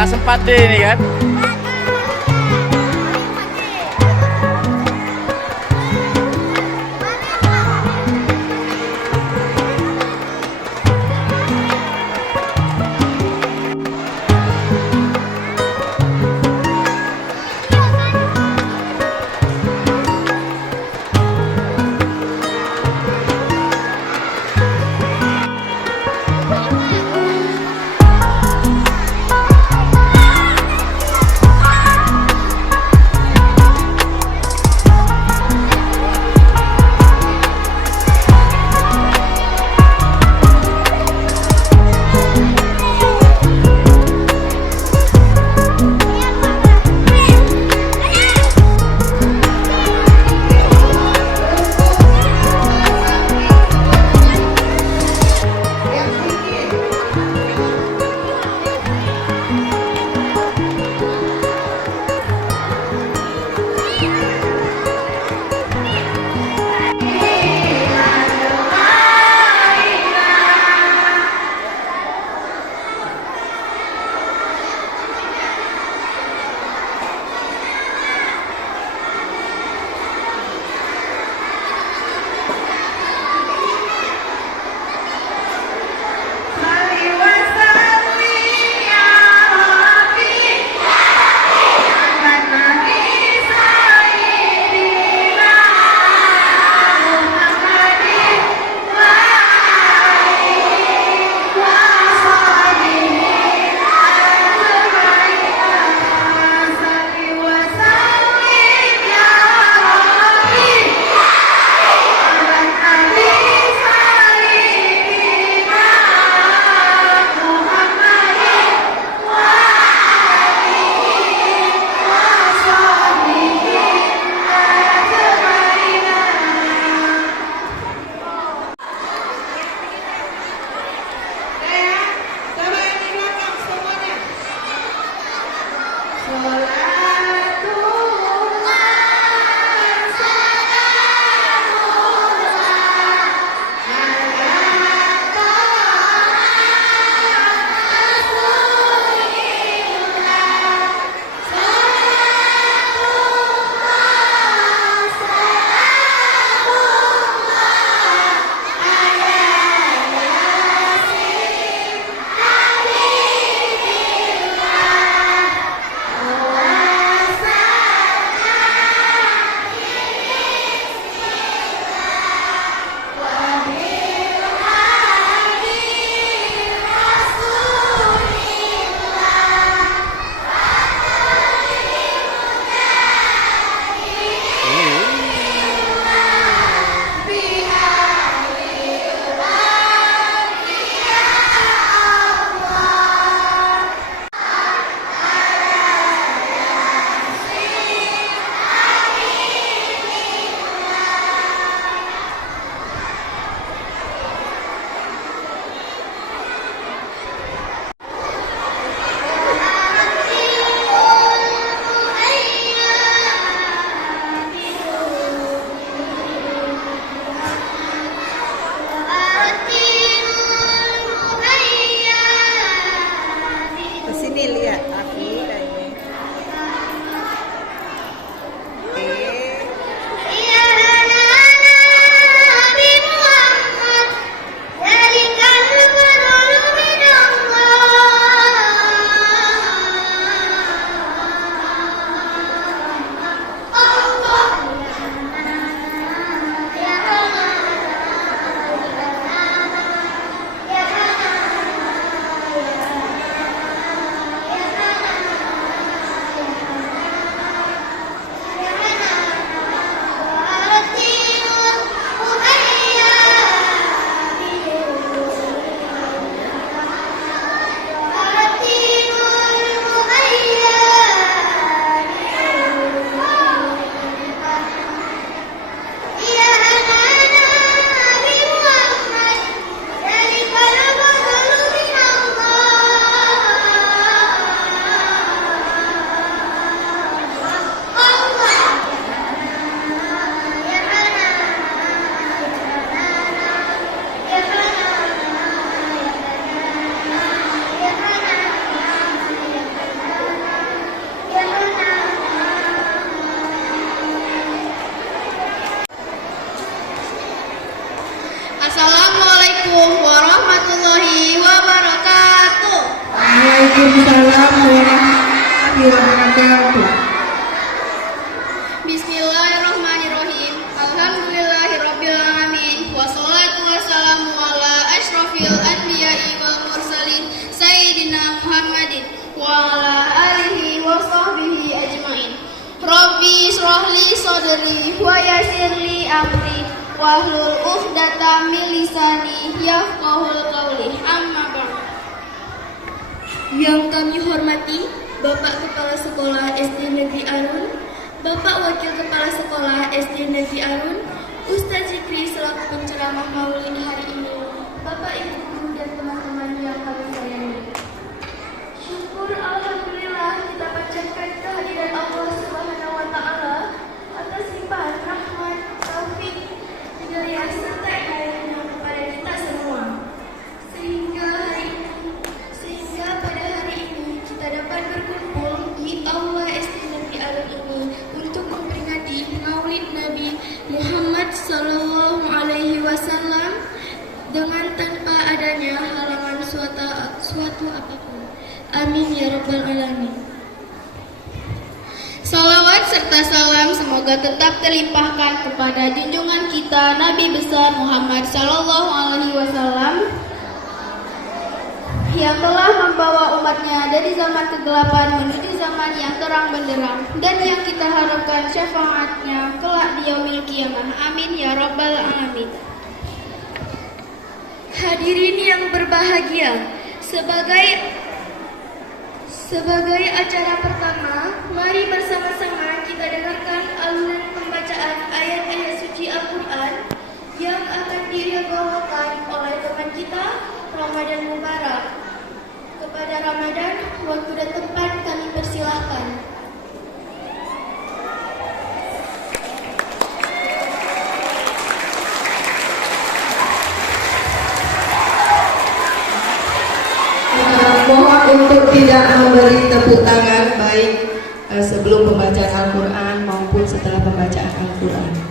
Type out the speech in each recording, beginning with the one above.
kelas 4D ini kan. warahmatullahi wabarakatuh. Bismillahirrahmanirrahim. Alhamdulillahirabbil alamin. Wassalatu wassalamu ala asyrofil anbiya'i wal mursalin sayyidina Muhammadin wa ala alihi wa sahbihi ajmain. Rabbi shrahli sadri wa yassirli amri wahlul 'uqdatam min lisani yafqahul qawli. Amma ba'd. Yang kami hormati Bapak Kepala Sekolah SD Negeri Arun, Bapak Wakil Kepala Sekolah SD Negeri Arun, Ustaz Zikri selaku penceramah maulid hari ini, Bapak Ibu guru dan teman-teman yang kami sayangi. Syukur alhamdulillah kita panjatkan kehadiran Allah Subhanahu wa taala atas limpahan rahmat, taufik, hidayah serta hidayahnya kepada kita semua. Sehingga pada hari ini kita dapat berkumpul di aula SD Negeri Arun ini untuk memperingati Maulid Nabi Muhammad Sallallahu Alaihi Wasallam dengan tanpa adanya halangan suatu apapun. Amin ya rabbal alamin. Salawat serta salam semoga tetap terlimpahkan kepada junjungan kita Nabi besar Muhammad Sallallahu Alaihi Wasallam yang telah membawa umatnya dari zaman kegelapan menuju zaman yang terang benderang, dan yang kita harapkan syafaatnya kelak di yaumil qiyamah. Amin ya rabbal alamin. Hadirin yang berbahagia, sebagai acara pertama, mari bersama-sama kita dengarkan alunan pembacaan ayat-ayat suci Al-Quran yang akan dibawakan oleh teman kita Ramadan Mubarak. Kepada Ramadan, waktu dan tempat kami persilahkan. Mohon untuk tidak memberi tepuk tangan baik sebelum pembacaan Al-Quran maupun setelah pembacaan Al-Quran.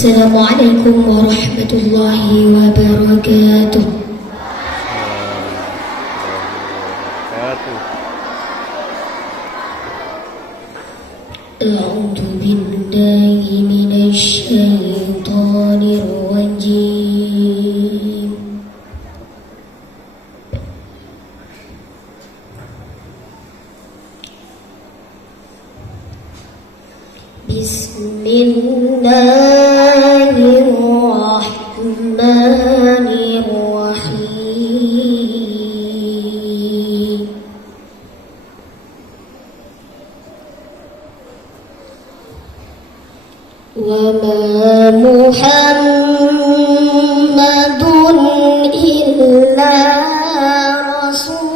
Assalamualaikum warahmatullahi wabarakatuh. A'udzu billahi minasy syaithanir rajim. Bismillahirrahmanirrahim. Wa ma Muhammadun illa rasul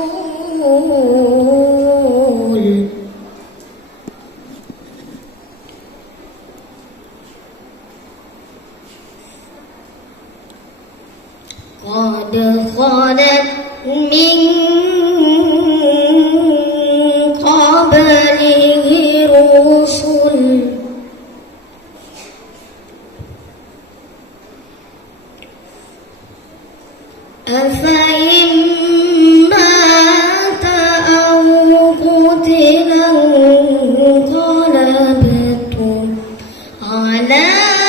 qad khalat min qablihi rusul afa imma ta'aw qutilan qalabtum ala a'qabikum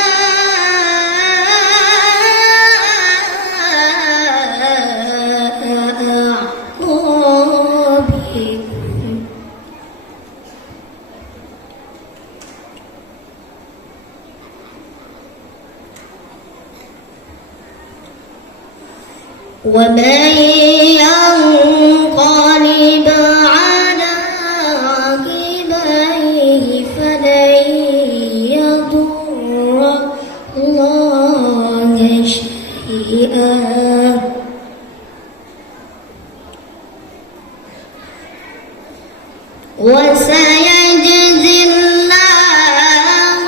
وَمَنْ يَنْقَلِبْ عَلَى عَقِبَيْهِ فَلَنْ يَضُرَّ اللَّهَ شَيْئًا وَسَيَجْزِي اللَّهُ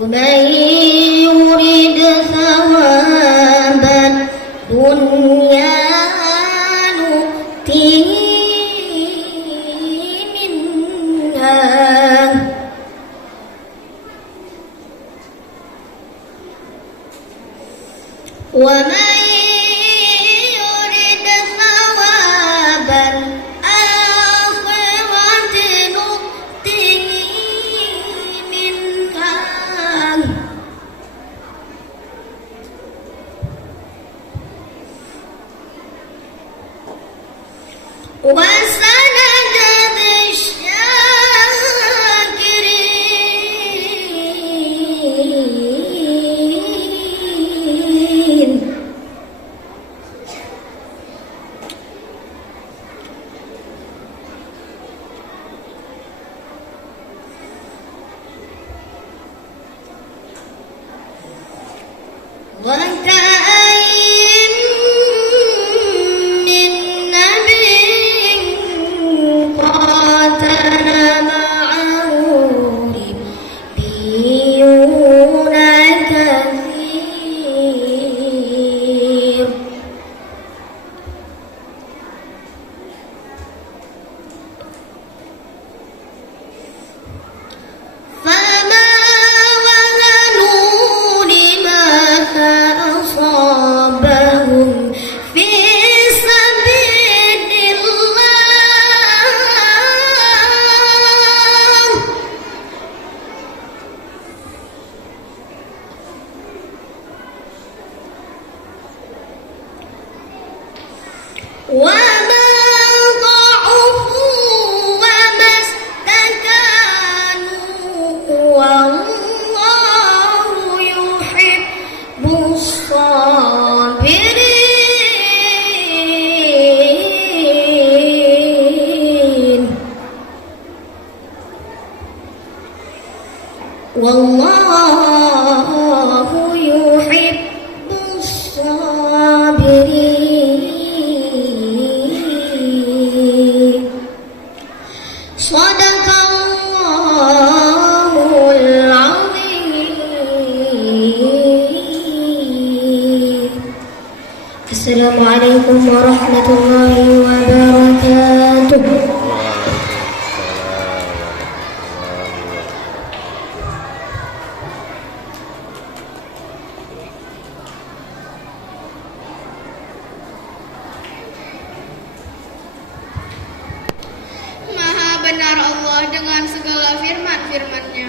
ومن يريد ثواب الدنيا نؤته منها ومن يريد ثواب الآخرة نؤته منها وسنجزي الشاكرين وكأين من نبي قاتل معه ربيون كثير فما وهنوا لما أصابهم في سبيل الله وما ضعفوا وما استكانوا والله يحب الصابرين والله يحب الصابرين صدق الله العظيم. السلام عليكم ورحمة الله وبركاته. Maha benar Allah dengan segala firman-firman-Nya.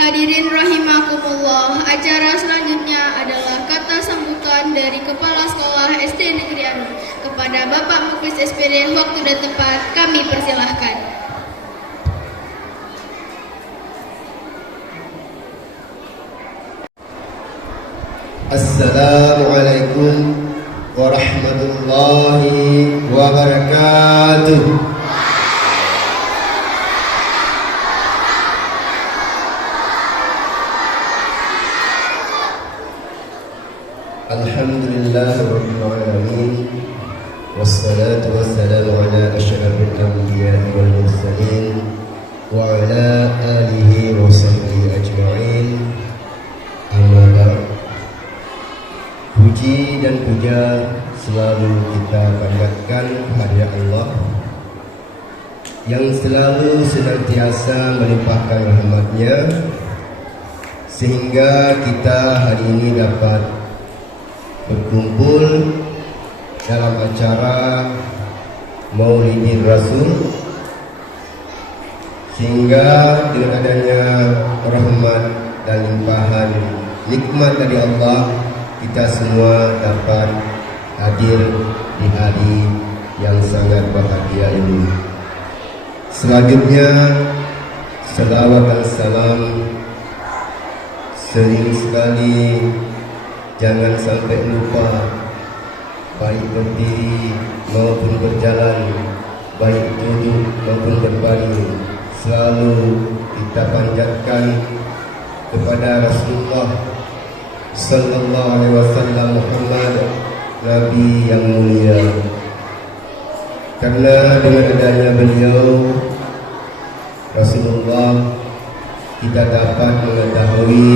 Hadirin rahimakumullah, acara selanjutnya adalah kata sambutan dari Kepala Sekolah SD Negeri Arun kepada Bapak Muklis SPD. Waktu dan tempat kami persilahkan. Assalamualaikum warahmatullahi wabarakatuh. Alhamdulillahirabbil alamin. Wassalatu wassalamu ala asyrafil anbiya'i wal mursalin wa ala alihi wa sahbihi ajma'in. Amma ba'd. Puji dan puja selalu kita panjatkan kepada Allah yang selalu senantiasa melimpahkan rahmat-Nya sehingga kita hari ini dapat berkumpul dalam acara Maulidin Rasul, sehingga dengan adanya rahmat dan limpahan nikmat dari Allah, kita semua dapat hadir di hari yang sangat bahagia ini. Selanjutnya, selawat dan salam sering sekali jangan sampai lupa, baik berdiri maupun berjalan, baik duduk maupun berbaring, selalu kita panjatkan kepada Rasulullah Sallallahu Alaihi Wasallam Muhammad, Nabi yang mulia. Karena dengan adanya beliau Rasulullah, kita dapat mengetahui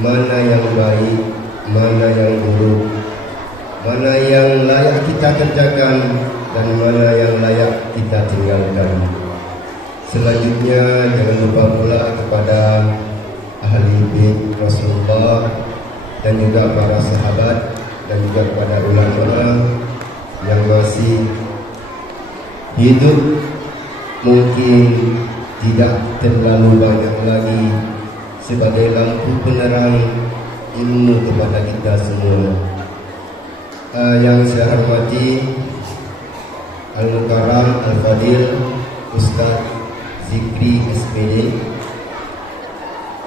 mana yang baik, mana yang buruk, mana yang layak kita kerjakan dan mana yang layak kita tinggalkan. Selanjutnya jangan lupa pula kepada ahli bait Rasulullah dan juga para sahabat dan juga kepada ulama yang masih hidup, mungkin tidak terlalu banyak lagi sebagai lampu penerang ilmu kepada kita semua. Yang saya hormati Al-Mukarram Al-Fadil Ustaz Zikri SPD,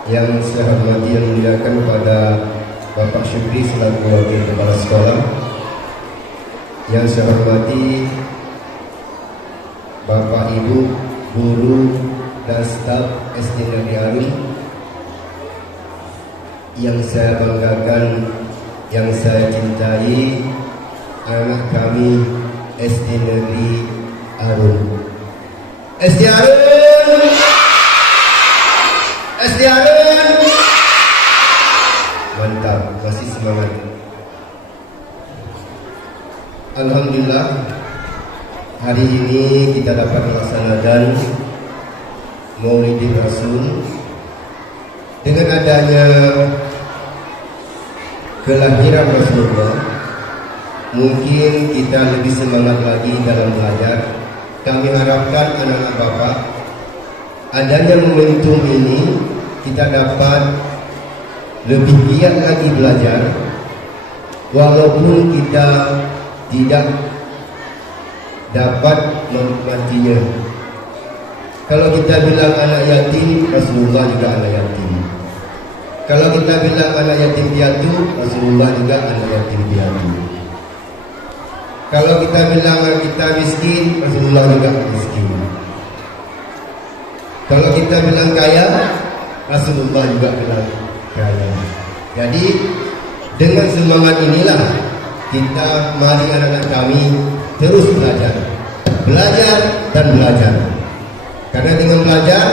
yang saya hormati yang muliakan kepada Bapak Syukri selaku wakil kepala sekolah, yang saya hormati Bapak Ibu guru dan staf SD Negeri Arun, yang saya banggakan, yang saya cintai, anak kami SD Negeri Arun. SD Arun, SD Arun, mantap, masih semangat. Alhamdulillah, hari ini kita dapat melaksanakan Maulidin Rasul. Dengan adanya kelahiran Rasulullah, mungkin kita lebih semangat lagi dalam belajar. Kami harapkan anak-anak Bapak, adanya momentum ini kita dapat lebih giat lagi belajar, walaupun kita tidak dapat menikmatinya. Kalau kita bilang anak yatim, Rasulullah juga anak yatim. Kalau kita bilang anak yatim piatu, Rasulullah juga anak yatim piatu. Kalau kita bilang kita miskin, Rasulullah juga miskin. Kalau kita bilang kaya, Rasulullah juga bilang kaya. Jadi dengan semangat inilah kita, mari anak-anak kami terus belajar, belajar dan belajar. Karena dengan belajar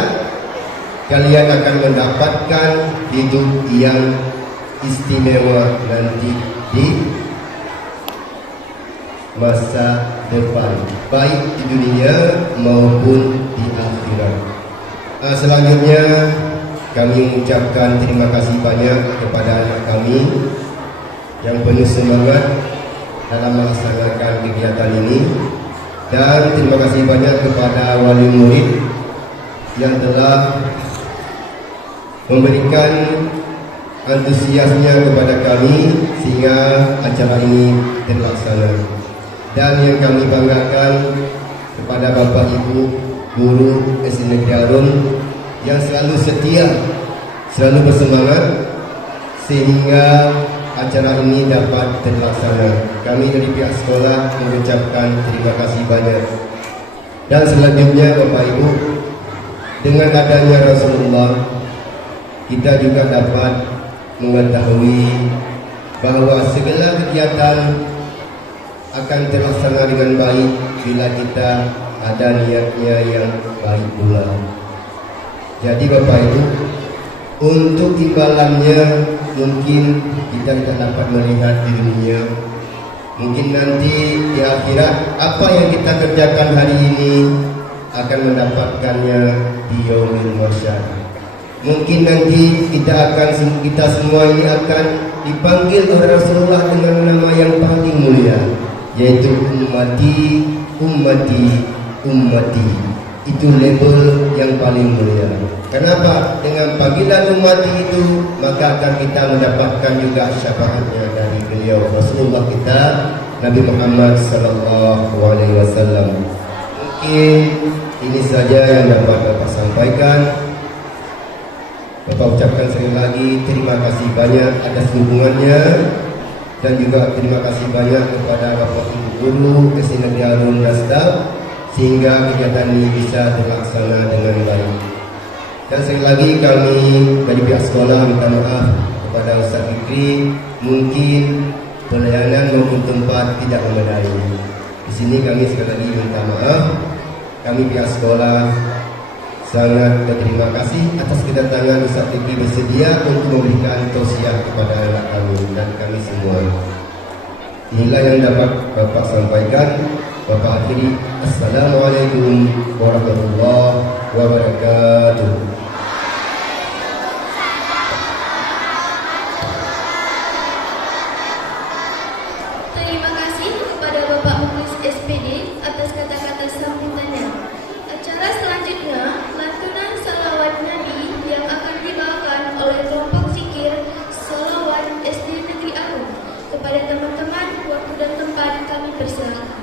kalian akan mendapatkan hidup yang istimewa nanti di masa depan, baik di dunia maupun di akhirat. Selanjutnya kami mengucapkan terima kasih banyak kepada anak kami yang penuh semangat dalam melaksanakan kegiatan ini, dan terima kasih banyak kepada wali murid yang telah memberikan antusiasnya kepada kami sehingga acara ini terlaksana. Dan yang kami banggakan kepada Bapak Ibu guru SD Negeri Arun yang selalu setia, selalu bersemangat sehingga acara ini dapat terlaksana. Kami dari pihak sekolah mengucapkan terima kasih banyak. Dan selanjutnya Bapak Ibu, dengan adanya Rasulullah, kita juga dapat mengetahui bahwa segala kegiatan akan terlaksana dengan baik bila kita ada niatnya yang baik pula. Jadi Bapak Ibu, untuk imbalannya mungkin kita tidak dapat melihat di dunia. Mungkin nanti di akhirat apa yang kita kerjakan hari ini akan mendapatkannya di yaumil mahsyar. Mungkin nanti kita semua ini akan dipanggil oleh Rasulullah dengan nama yang paling mulia, yaitu ummati, ummati, ummati. Itu label yang paling mulia. Kenapa? Dengan panggilan ummati itu, maka akan kita mendapatkan juga syafaatnya dari beliau Rasulullah kita, Nabi Muhammad sallallahu alaihi wasallam. Mungkin ini saja yang dapat Bapak sampaikan. Bapak ucapkan sekali sekali lagi terima kasih banyak atas dukungannya dan juga terima kasih banyak kepada Bapak Ibu Guru SD Negeri Arun dan staf sehingga kegiatan ini bisa terlaksana dengan baik. Dan sekali lagi kami dari pihak sekolah minta maaf kepada Ustaz Fikri, mungkin pelayanan maupun tempat tidak memadai. Di sini kami sekali lagi minta maaf. Kami pihak sekolah sangat berterima kasih atas kedatangan Ustaz Fikri bersedia untuk memberikan tausiah kepada anak kami dan kami semua. Inilah yang dapat Bapak sampaikan. Bapak akhiri, Assalamualaikum warahmatullahi wabarakatuh. Terima kasih kepada Bapak Mengurus SPD atas kata-kata sambutannya. Acara selanjutnya, lantunan salawat Nabi yang akan dibawakan oleh kelompok zikir salawat SD Negeri Arun. Kepada teman-teman, waktu dan tempat kami persilakan.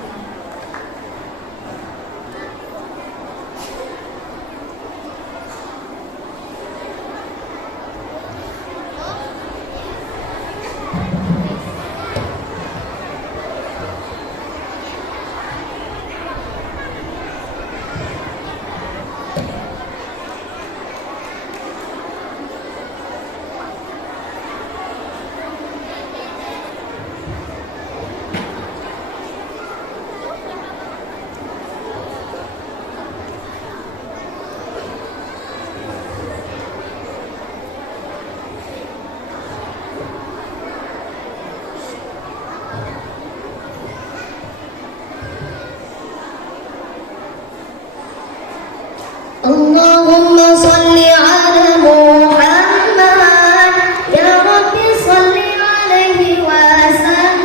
اللهم صل على محمد يا رب صل عليه وسلم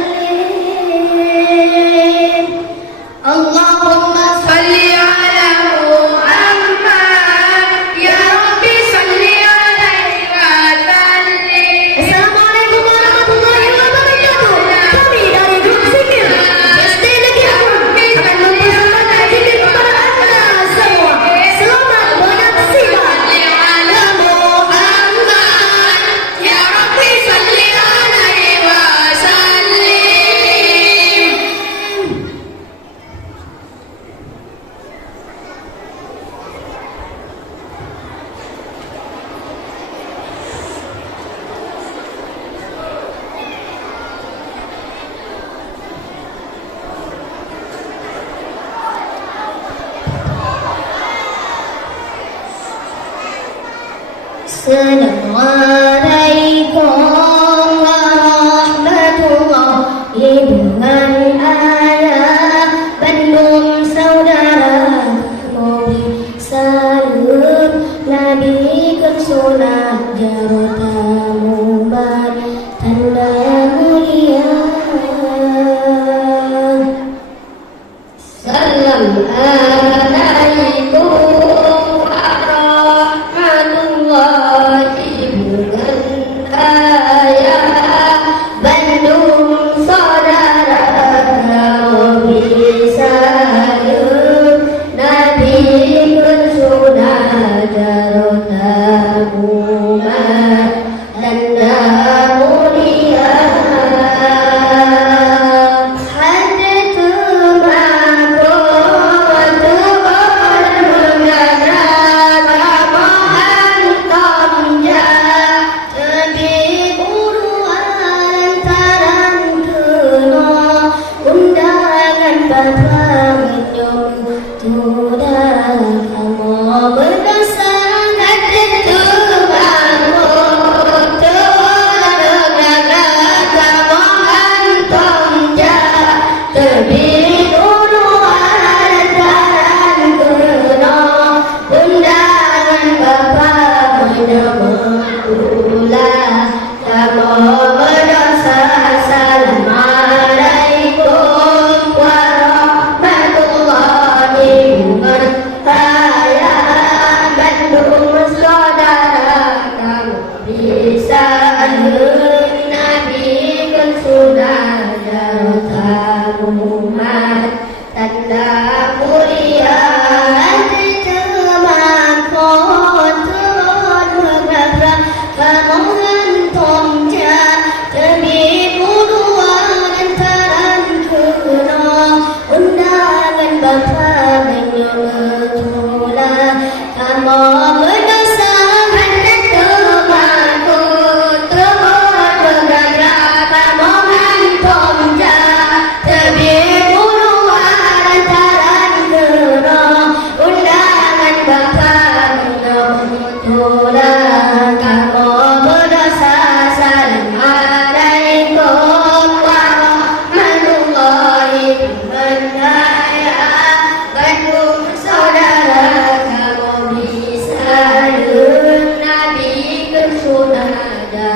اللهم صل على محمد يا رب صل عليه وسلم. Assalamualaikum warahmatullahi wabarakatuh. Kami dari grup zikir SD Negeri Arun akan mempersembahkan zikir kepada anda semua. Selamat menyaksikan. Ya Muhammad, ya Rabbi salli alaihi wasallim. Assalamualaikum warahmatullahi dengan ayah Bandung saudara Mobi salut Nabi kesunat jarotamu tanda mulia. Salam alaikum warahmatullahi dengan ayah Bandung saudara Nabi sayur Nabi bersunah jarotamu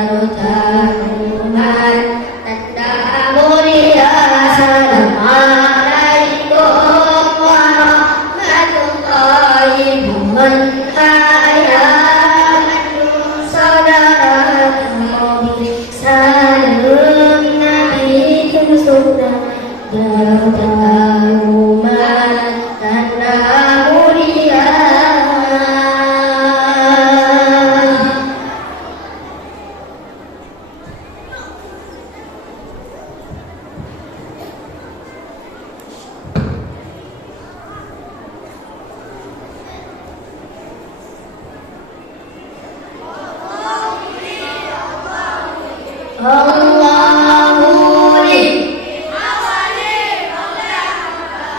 bertaruman tanda mulia assalamualaikum warahmatullahi wabarakatuh saudara salam Nabi sudah bertaruman tanda mulia. Allahu li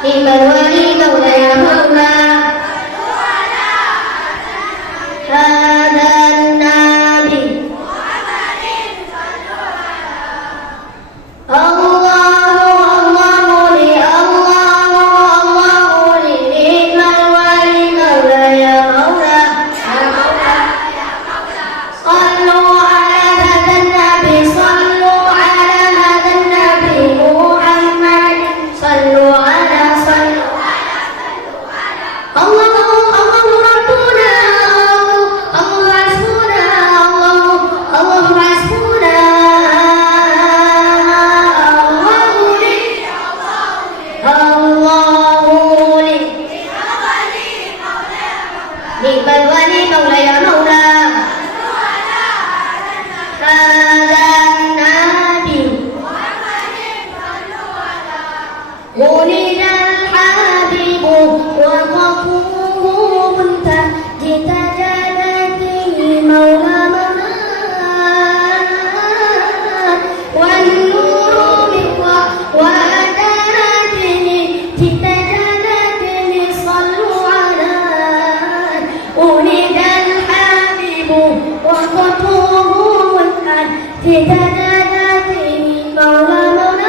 liman wali maula ya maula hadan nabi Allahu li liman wali maula ya maula sallu ala hadan nabi sallu ala hadan nabi Muhammad sallu ala Allahu Rabbuna Allahu Rasuluna Allahu Rasuluna Allahu li liman wali maula ya maula hadan nabi Ulidal habibu wa qafuhu muntah jitajadati maula maman wan nuru miwa wa adatini jitajadati sallu ala Ulidal habibu wa qafuhu muntah jitajadati maula maman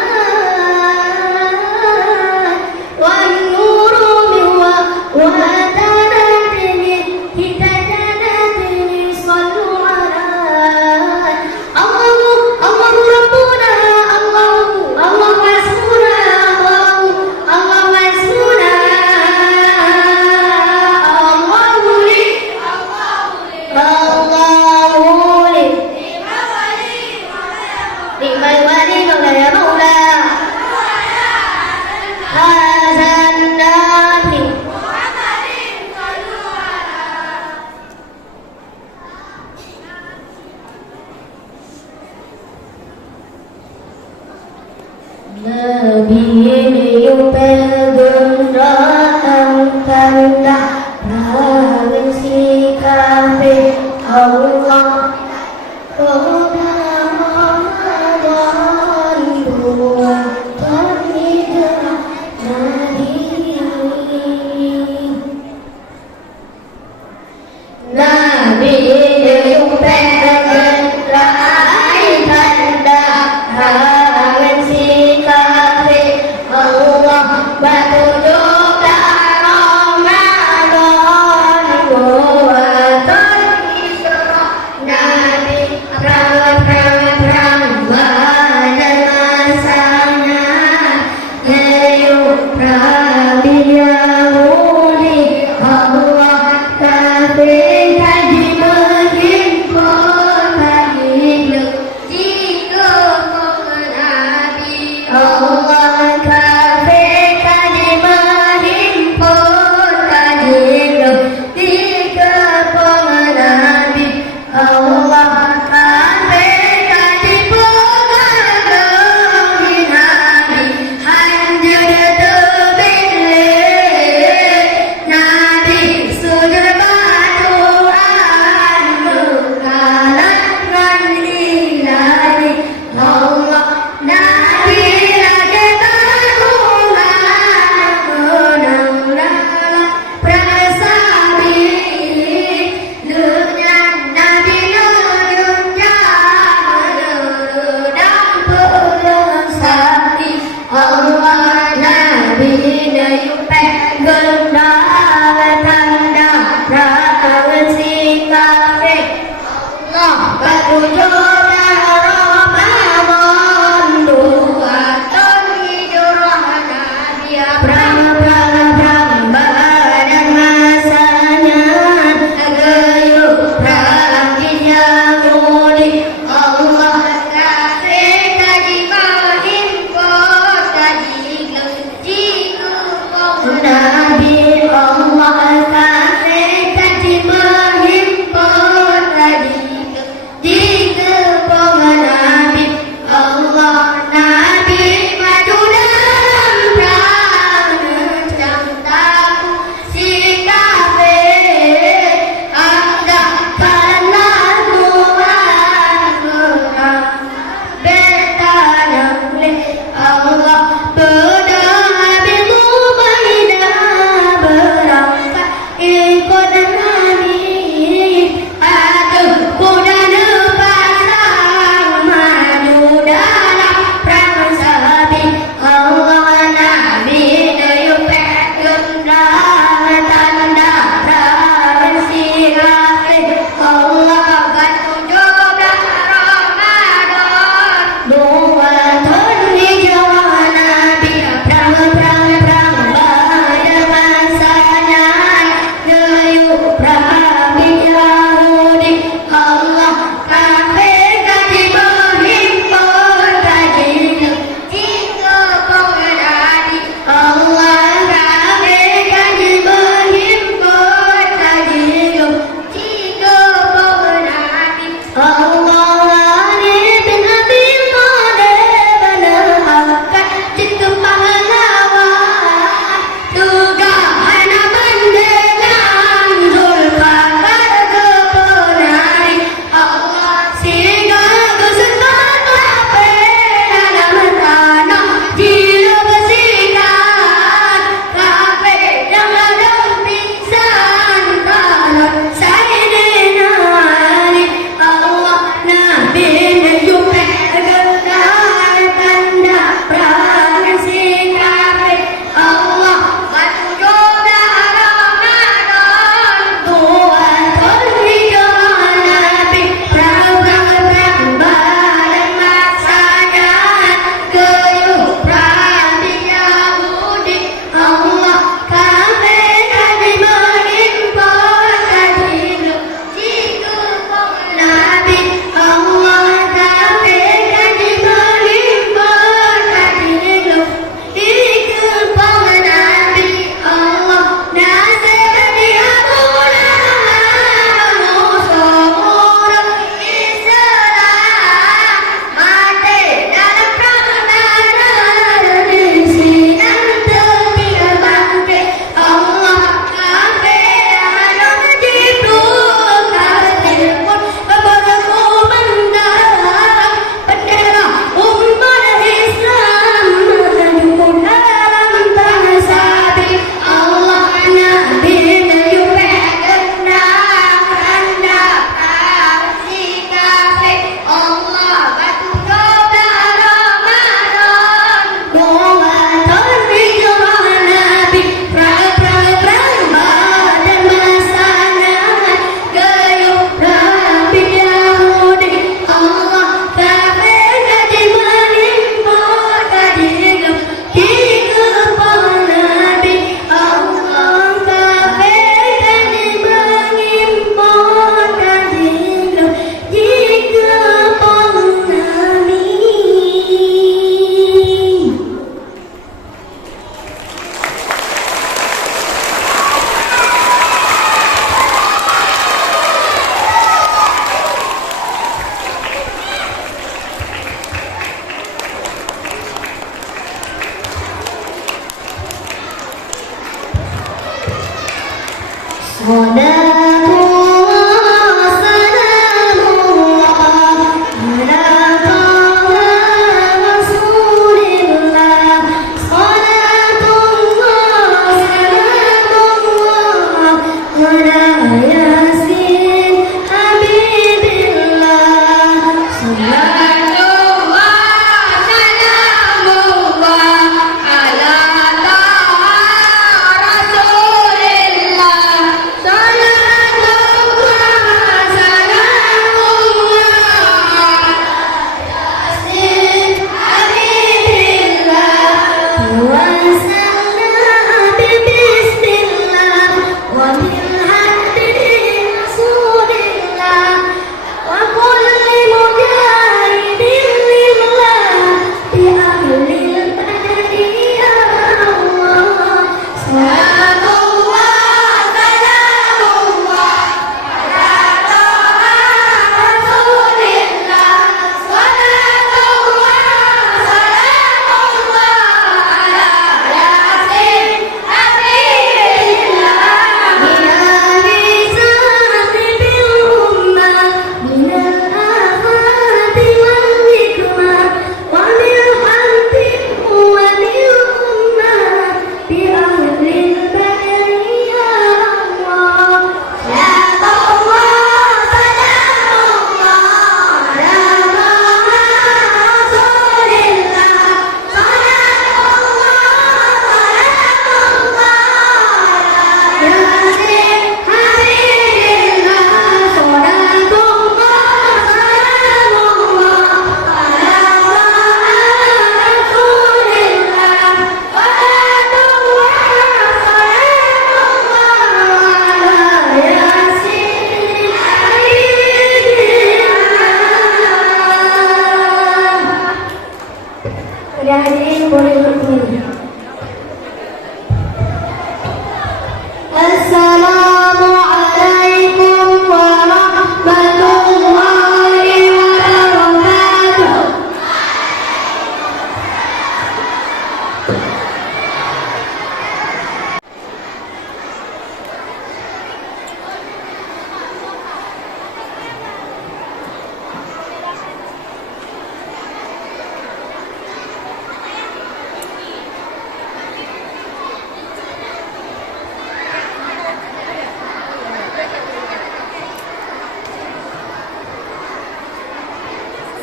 liman wali maula ya maula hazan nabi Nabi ini pegenderaan tanda rahasia si kafir Allah pada Ramadan buatan hijrah Nabi ini pegenderaan tanda rahasia si kafir Allah batu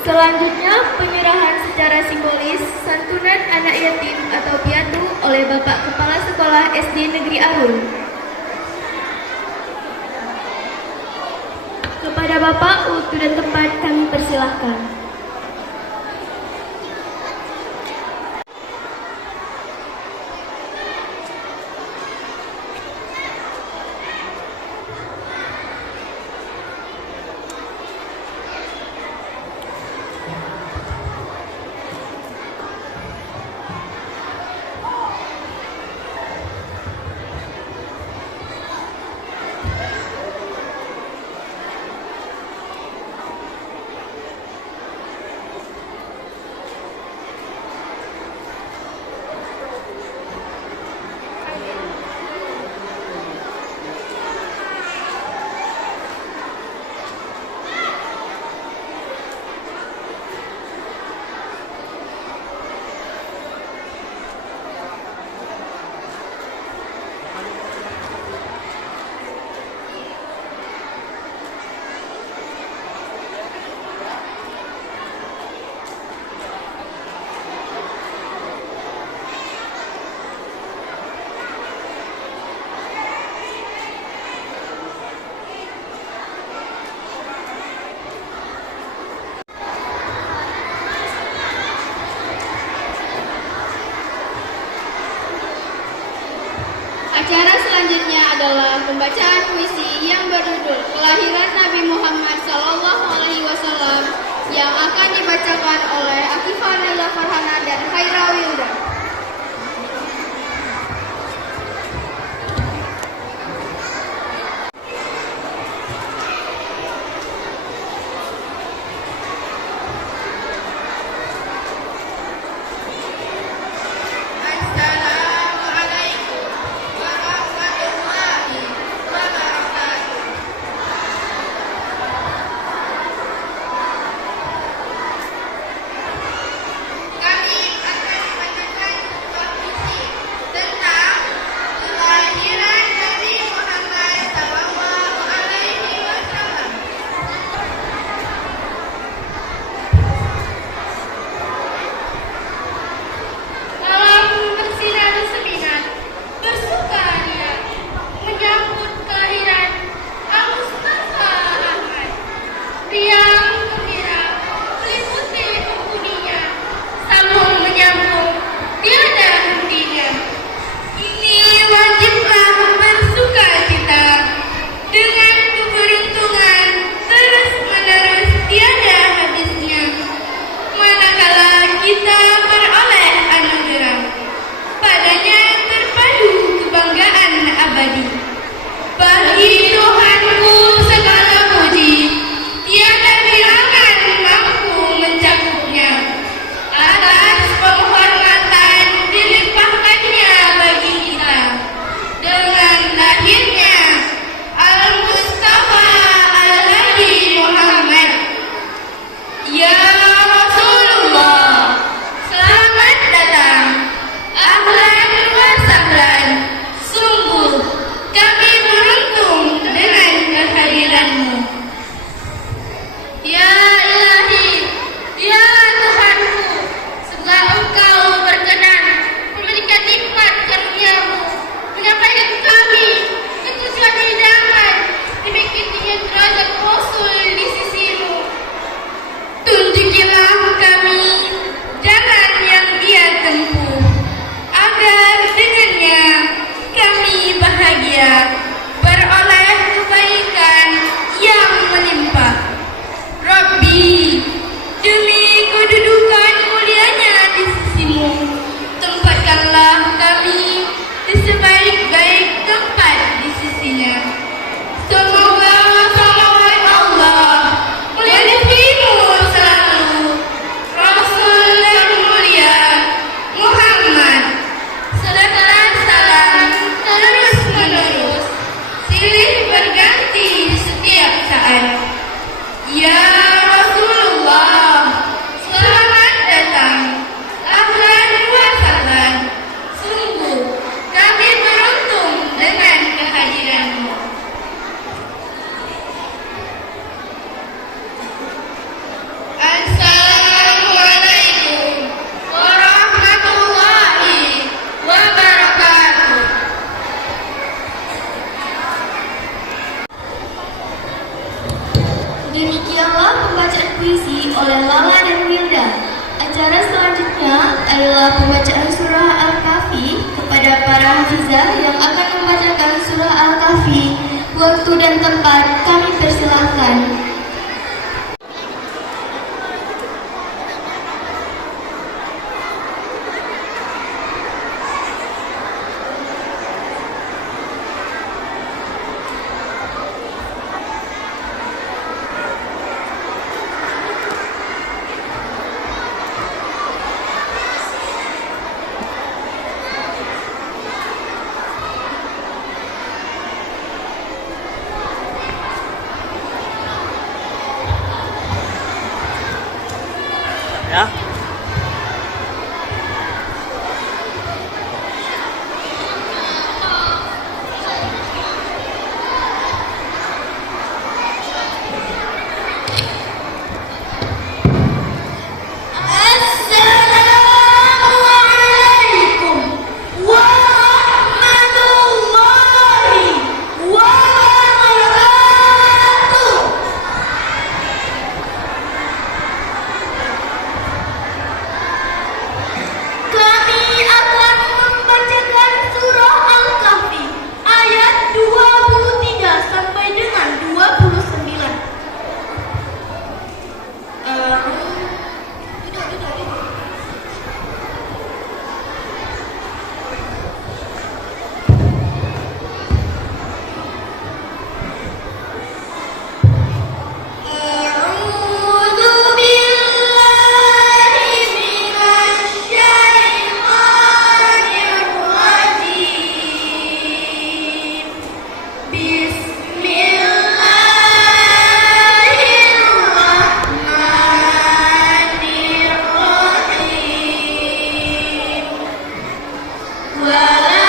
Selanjutnya, penyerahan secara simbolis santunan anak yatim atau piatu oleh Bapak Kepala Sekolah SD Negeri Arun. Kepada Bapak, waktu dan tempat kami persilahkan. Acara selanjutnya adalah pembacaan puisi yang berjudul Kelahiran Nabi Muhammad SAW yang akan dibacakan oleh Akifah Naila Farhana dan Khaira Wilda. Kami akan membacakan Demikianlah pembacaan puisi oleh Lala dan Wilda. Acara selanjutnya adalah pembacaan surah Al-Kahfi kepada para hafizah yang akan membacakan surah Al-Kahfi. Waktu dan tempat kami persilahkan. Ya. Assalamualaikum warahmatullahi wabarakatuh. Kami akan membacakan surah Al-Kahfi ayat 23 sampai dengan 29. A'udzu billahi minasy syaithanir rajim. Bismillahirrahmanirrahim. Wala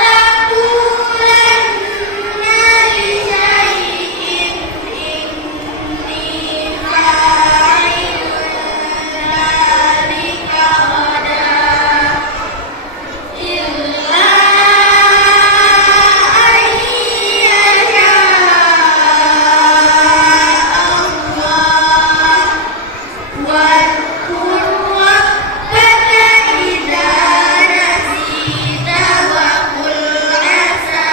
taqulanna li syai'in inni fa'ilun dzalika ghadan illa an yasha Allah. Wadhkur rabbaka idza nasita wa qul asa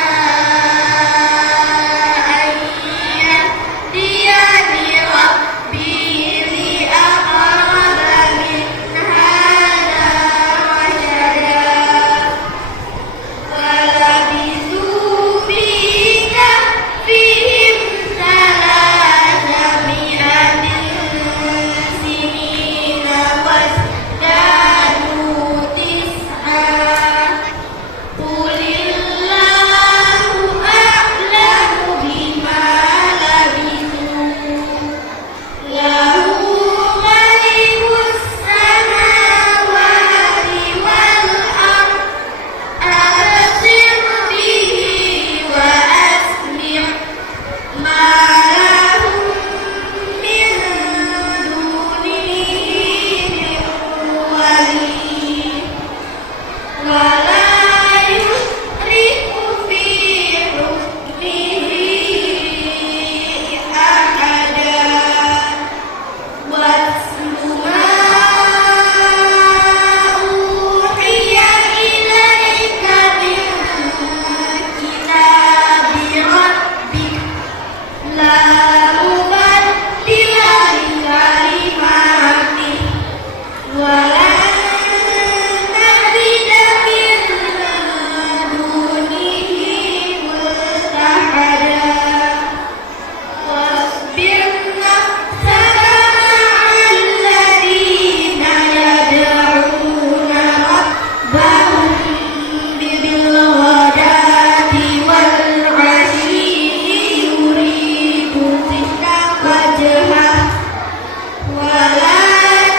an yahdiyani rabbi li aqraba min hadha rashada. وَلَبِثُوا فِي كَهْفِهِمْ 300 سِنِينَ وَازْدَادُوا تِسْعًا. قُلِ اللَّهُ أَعْلَمُ بِمَا لَبِثُوا. لَهُ غَيْبُ السَّمَاوَاتِ وَالْأَرْضِ. أبصر به وأسمع ما لهم من دونه من ولي ولا يشرك في حكمه أحدا. واتل ما أوحي إليك من كتاب ربك لا مبدل لكلماته ولن تجد من دونه ملتحدا. واصبر نفسك مع الذين يدعون ربهم بالغداة والعشي يريدون وجهه ولا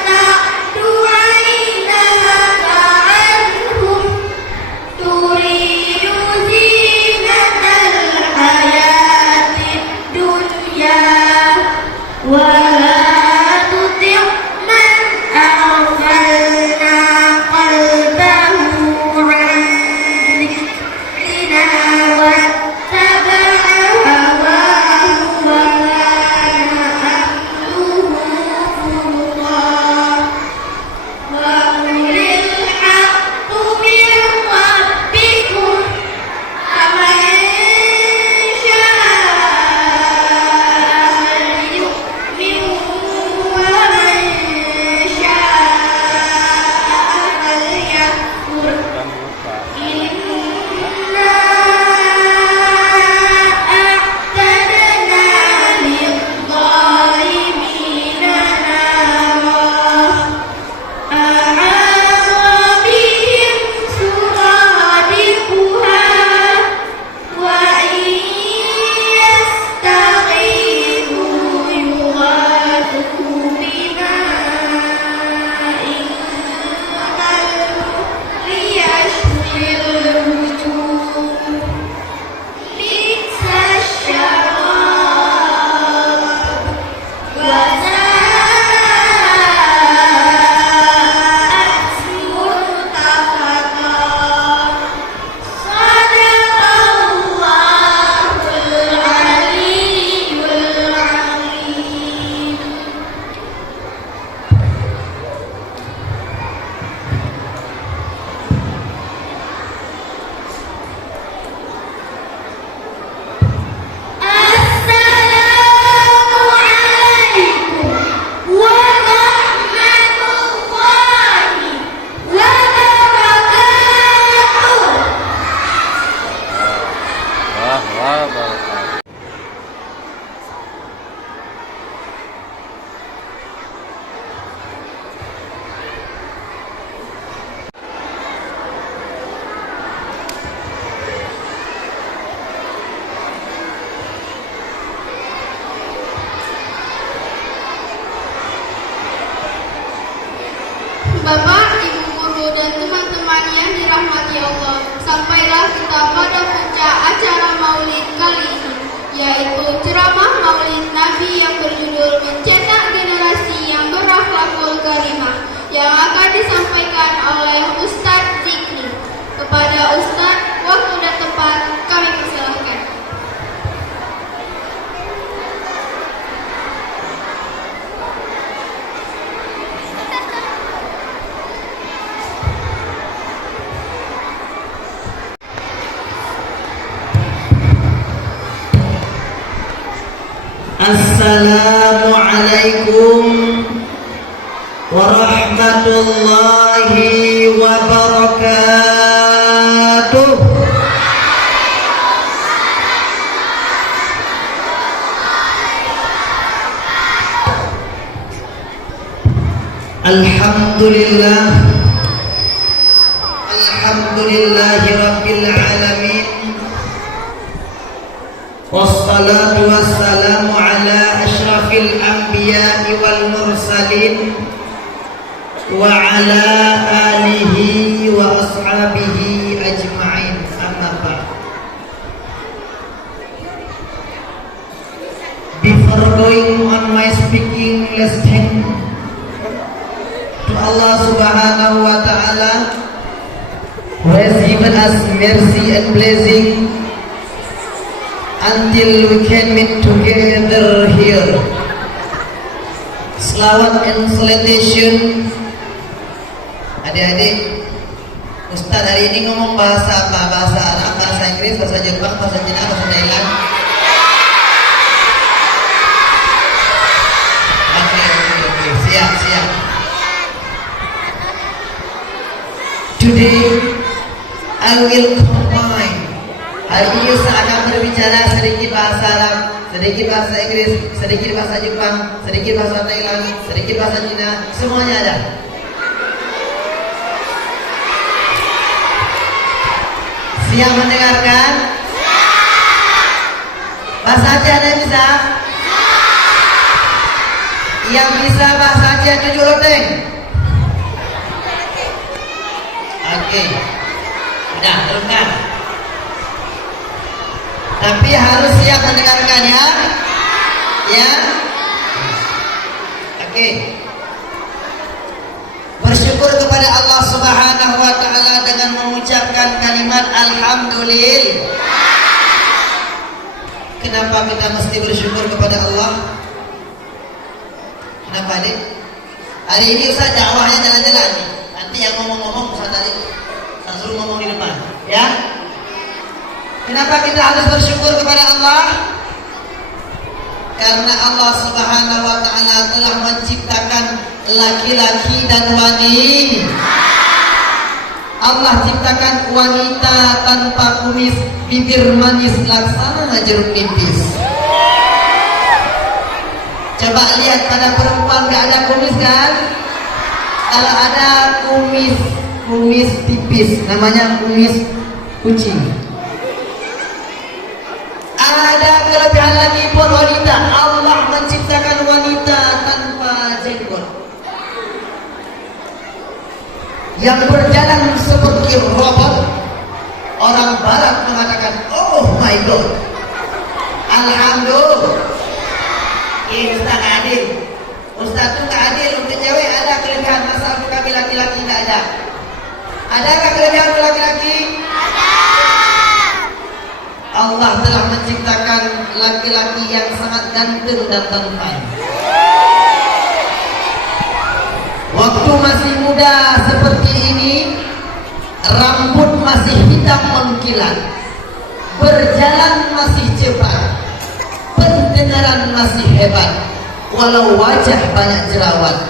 تعد عيناك عنهم تريد زينة الحياة الدنيا ولا تطع من أغفلنا قلبه عن ذكرنا واتبع هواه وكان Bapak, Ibu guru, dan teman-teman yang dirahmati Allah, sampailah kita pada puncak acara Maulid kali ini, yaitu ceramah Maulid Nabi yang berjudul Mencetak Generasi yang Berakhlakul Karimah, yang akan disampaikan oleh Ustadz Zikri. Kepada Ustadz, waktu dan tempat kami persilahkan. Assalamualaikum warahmatullahi wabarakatuh. Alhamdulillah, alhamdulillahi rabbil alamin. Wassalatu wassalamu ala asyrafil anbiya'i wal mursalin wa ala alihi wa ashabihi ajma'in, amma ba'd. Before going on my speaking, let's thank to Allah subhanahu wa ta'ala, who has given us mercy and blessing until we can meet together here. Selawat and salutation. Adik-adik, Ustaz hari ini ngomong bahasa apa? Bahasa Arab, bahasa Inggris, bahasa Jepang, bahasa Cina, bahasa Thailand. Oke, siap. Today I will combine. Hari ini Ustaz akan berbicara sedikit bahasa Arab, sedikit bahasa Inggris, sedikit bahasa Jepang, sedikit bahasa Thailand, sedikit bahasa Cina, semuanya ada. Siap mendengarkan? Bahasa Aceh ada yang bisa? Yang bisa bahasa Aceh tunjuk loteng. Oke, udah teruskan. Tapi harus siap mendengarkan ya. Ya. Oke. Bersyukur kepada Allah Subhanahu wa taala dengan mengucapkan kalimat alhamdulillah. Kenapa kita mesti bersyukur kepada Allah? Kenapa nih? Hari ini Ustaz dakwahnya jalan-jalan nih. Nanti yang ngomong-ngomong Ustaz tadi saya suruh ngomong di depan, ya. Kenapa kita harus bersyukur kepada Allah? Karena Allah Subhanahu wa taala telah menciptakan laki-laki dan wanita. Allah ciptakan wanita tanpa kumis, bibir manis laksana jeruk nipis. Coba lihat pada perempuan gak ada kumis kan? Kalau ada kumis tipis, namanya kumis kucing. Ada kelebihan lagi pun wanita. Allah menciptakan wanita tanpa jenggot, yang berjalan seperti robot. Orang barat mengatakan, oh my god, alhamdulillah. Ini Ustaz adil. Ustaz itu gak adil. Untuk cewek ada kelebihan, masa untuk kami laki-laki tidak ada? Adakah kelebihan untuk laki-laki? Allah telah menciptakan laki-laki yang sangat ganteng dan tampan. Waktu masih muda seperti ini, rambut masih hitam mengkilat, berjalan masih cepat, pendengaran masih hebat, walau wajah banyak jerawat,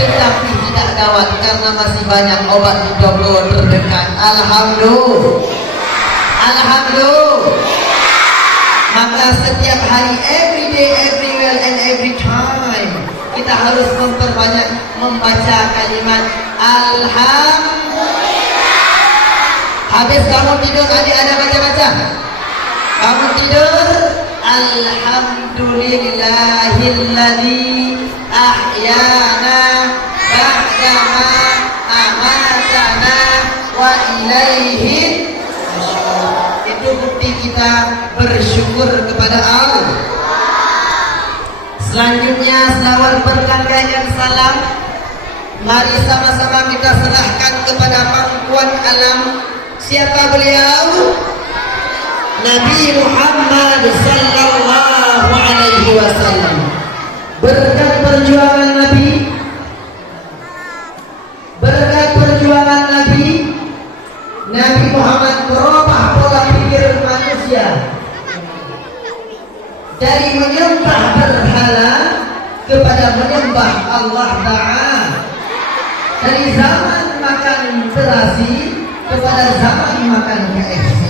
tetapi tidak gawat karena masih banyak obat di toko terdekat. Alhamdulillah. Alhamdulillah. Maka setiap hari, every day, everywhere and every time, kita harus memperbanyak membaca kalimat alhamdulillah. Habis kamu tidur, adik ada baca-baca? Kamu tidur, alhamdulillahilladzi ahyana ba'da kita bersyukur kepada Allah. Selanjutnya selawat berkah dan salam mari sama-sama kita serahkan kepada pangkuan alam. Siapa beliau? Nabi Muhammad sallallahu alaihi wasallam. Berkat perjuangan Nabi, Nabi Muhammad merubah pola pikir manusia dari menyembah berhala kepada menyembah Allah Ta'ala, dari zaman makan terasi kepada zaman makan KFC.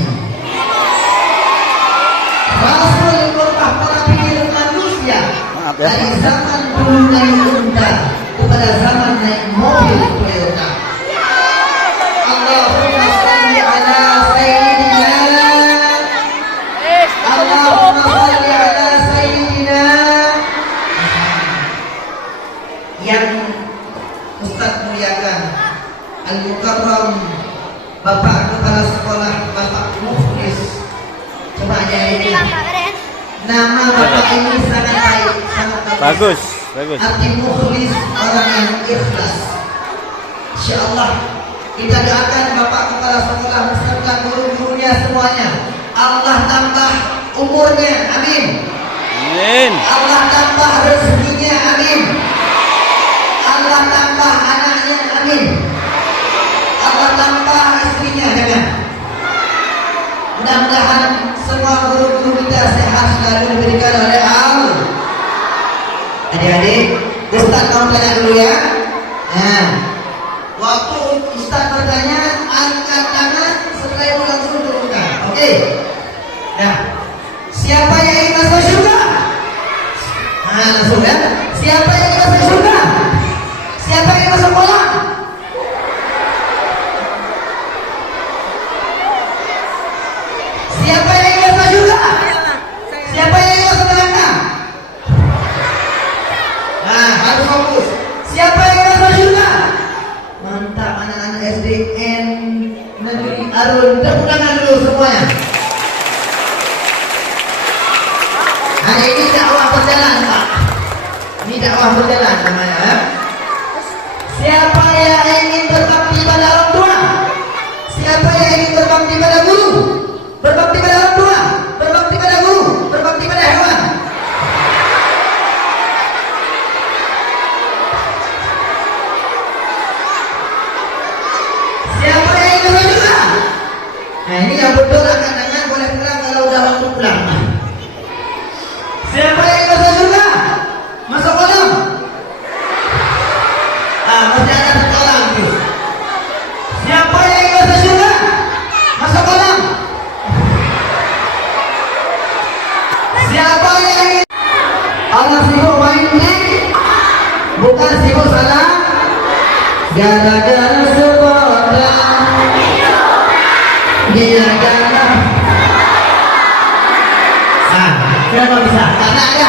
Rasul merubah pola pikir manusia dari zaman dulu naik unta kepada zaman naik mobil Toyota. Allahumma salli ala sayyidina, Allahumma salli ala sayyidina. Yang Ustaz muliakan Al-Mukarram Bapak Kepala Sekolah Bapak Mukhlis. Coba aja ini. Nama Bapak ini sangat baik, sangat Bagus. Arti Mukhlis orang yang ikhlas. Insyaallah kita doakan Bapak Kepala Sekolah beserta guru-gurunya semuanya. Allah tambah umurnya, amin. Amin. Allah tambah rezekinya, amin. Allah tambah anaknya, amin. Allah tambah istrinya, jangan. Mudah-mudahan semua guru-guru kita sehat selalu diberikan oleh Allah. Adik-adik, Ustaz mau tanya dulu ya. Nah, waktu Ustaz bertanya, angkat tangan, setelah itu langsung turunkan. Oke? Nah, siapa yang ingin masuk surga? Nah, langsung ya. Siapa yang ingin masuk surga? Siapa yang ingin masuk kolam? Siapa yang ingin masuk surga? Siapa yang ingin masuk neraka? Nah, harus fokus. Siapa yang ingin masuk surga? Mantap anak-anak SDN Negeri Arun. Tepuk tangan dulu semuanya. Hari ini dakwah berjalan, Pak. Ini dakwah berjalan namanya. Ya? Siapa yang ingin berbakti pada orang tua? Siapa yang ingin berbakti pada guru? Berbakti pada orang tua, berbakti pada guru, berbakti pada hewan. Siapa yang ingin masuk surga? Nah, ini yang betul angkat tangan, boleh pulang kalau udah waktu pulang. Siapa yang ingin masuk surga? Masuk kolam. Ah, masih ada di kolam tu. Siapa yang ingin masuk surga? Masuk kolam. Siapa yang ingin? Allah sibuk main game, bukan sibuk salah. Gara-gara sepeda dia jalan. Ah, kenapa bisa? Karena ada